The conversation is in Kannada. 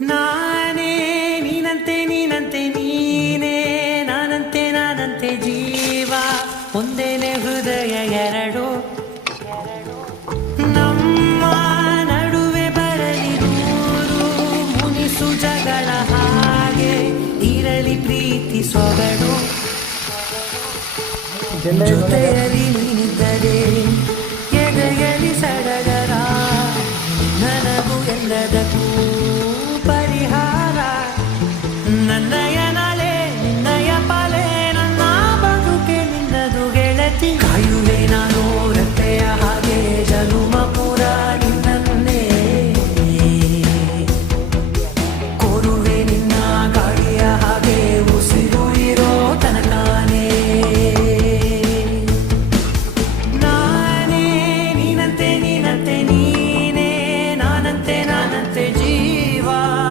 ನಾನೇ ನೀನಂತೆ ನೀನಂತೆ ನೀನೇ ನಾನಂತೆ ನಾನಂತೆ ಜೀವ ಒಂದೇನೆ ಹೃದಯ ಎರಡು ನಮ್ಮ ನಡುವೆ ಬರಲಿ ನೂರು ಮುನಿಸು ಜಗಳ ಹಾಗೆ ಇರಲಿ ಪ್ರೀತಿ ಸೊಗಡು ಜೊತೆಯಲ್ಲಿ ನೀನು